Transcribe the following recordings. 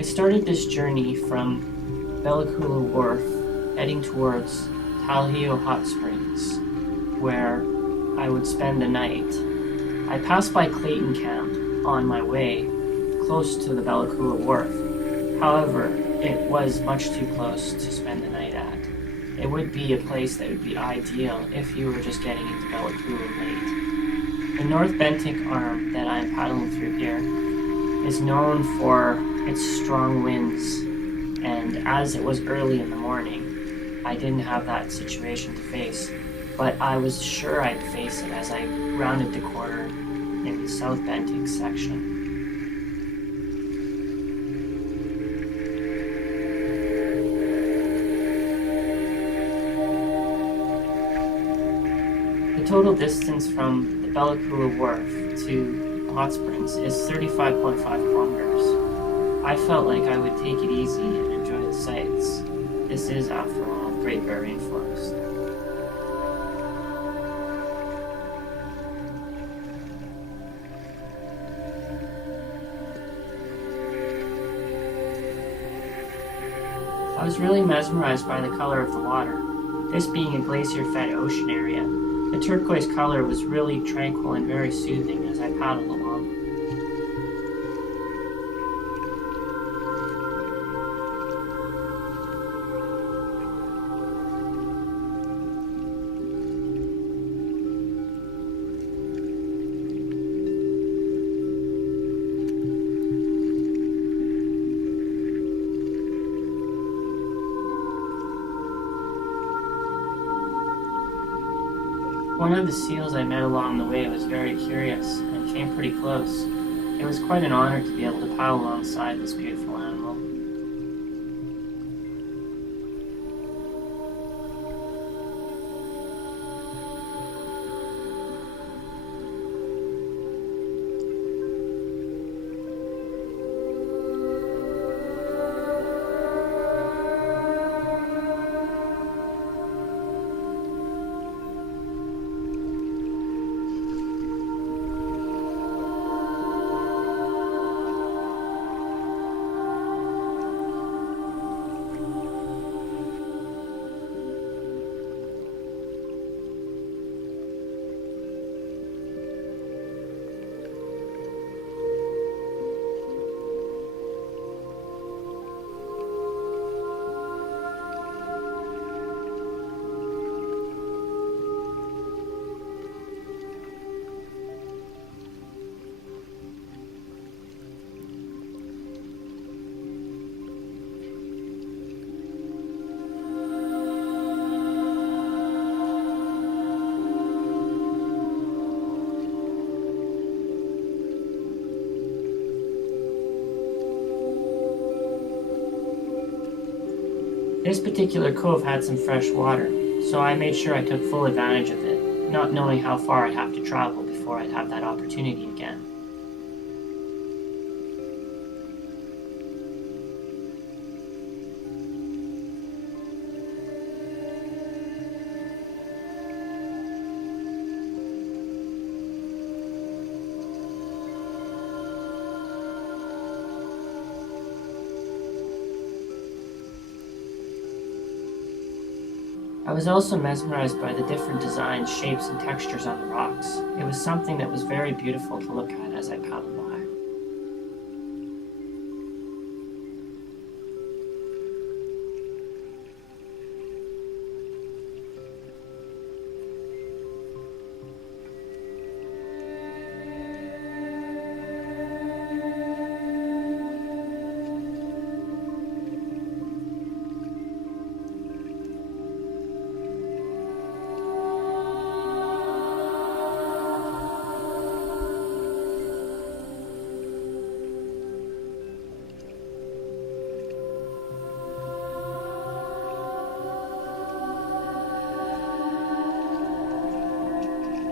I started this journey from Bellacoola Wharf, heading towards Talhio Hot Springs, where I would spend the night. I passed by Clayton Camp on my way, close to the Bellacoola Wharf. However, it was much too close to spend the night at. It would be a place that would be ideal if you were just getting into Bellacoola late. The North Bentinck Arm that I'm paddling through here is known for its strong winds, and as it was early in the morning, I didn't have that situation to face, but I was sure I'd face it as I rounded the corner in the South Bentinck section. The total distance from the Bellacoola Wharf to Hot Springs is 35.5 kilometers. I felt like I would take it easy and enjoy the sights. This is, after all, Great Bear Rainforest. I was really mesmerized by the color of the water. This being a glacier-fed ocean area, the turquoise color was really tranquil and very soothing as I paddled along. One of the seals I met along the way was very curious and came pretty close. It was quite an honor to be able to paddle alongside this beautiful animal. This particular cove had some fresh water, so I made sure I took full advantage of it, not knowing how far I'd have to travel before I'd have that opportunity again. I was also mesmerized by the different designs, shapes, and textures on the rocks. It was something that was very beautiful to look at as I paddled by.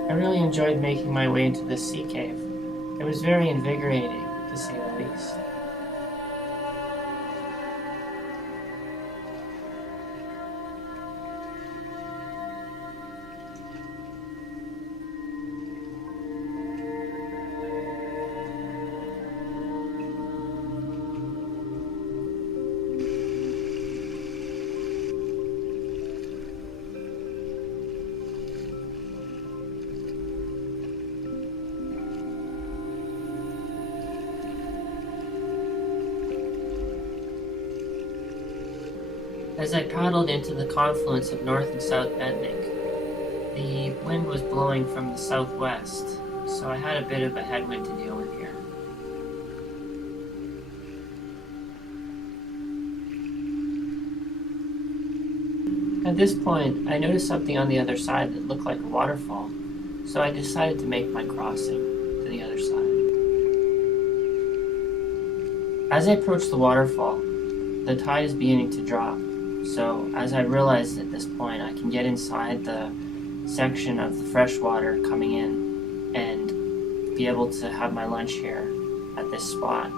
I really enjoyed making my way into this sea cave. It was very invigorating, to say the least. As I paddled into the confluence of North and South Bentnick, the wind was blowing from the southwest, so I had a bit of a headwind to deal with here. At this point, I noticed something on the other side that looked like a waterfall, so I decided to make my crossing to the other side. As I approached the waterfall, the tide is beginning to drop, so as I realized at this point I can get inside the section of the fresh water coming in and be able to have my lunch here at this spot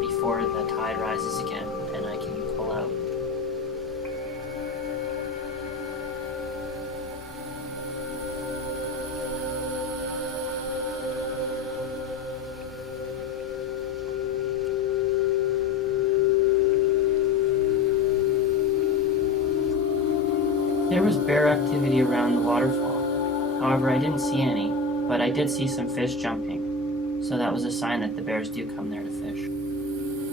before the tide rises again and I can pull out. There was bear activity around the waterfall. However, I didn't see any, but I did see some fish jumping, so that was a sign that the bears do come there to fish.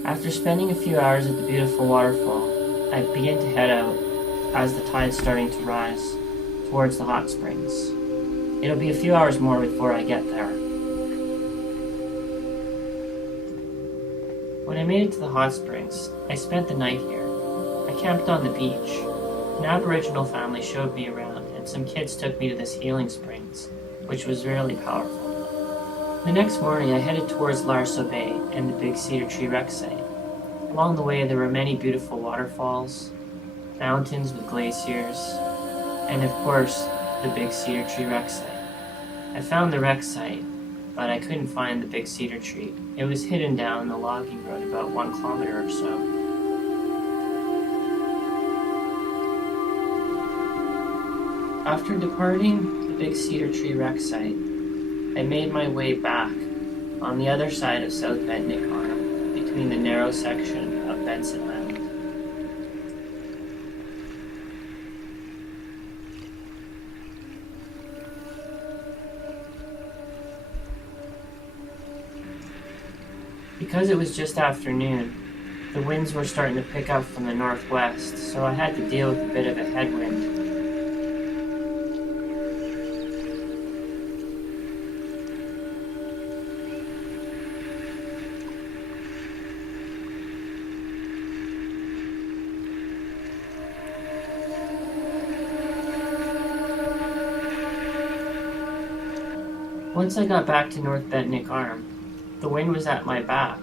After spending a few hours at the beautiful waterfall, I began to head out as the tide's starting to rise towards the hot springs. It'll be a few hours more before I get there. When I made it to the hot springs, I spent the night here. I camped on the beach. An Aboriginal family showed me around, and some kids took me to this healing springs, which was really powerful. The next morning, I headed towards Larso Bay and the Big Cedar Tree Wreck Site. Along the way, there were many beautiful waterfalls, mountains with glaciers, and of course, the Big Cedar Tree Wreck Site. I found the wreck site, but I couldn't find the big cedar tree. It was hidden down the logging road about 1 kilometer or so. After departing the Big Cedar Tree Wreck Site, I made my way back on the other side of South Bentnick Arm, between the narrow section of Benson Island. Because it was just afternoon, the winds were starting to pick up from the northwest, so I had to deal with a bit of a headwind. Once I got back to North Bentnick Arm, the wind was at my back.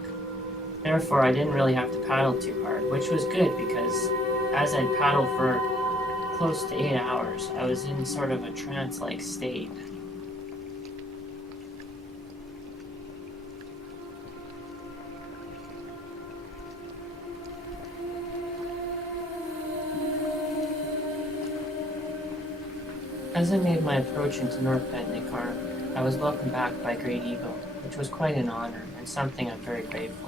Therefore, I didn't really have to paddle too hard, which was good because as I'd paddled for close to 8 hours, I was in sort of a trance-like state. As I made my approach into North Bentnick Arm, I was welcomed back by Great Eagle, which was quite an honor and something I'm very grateful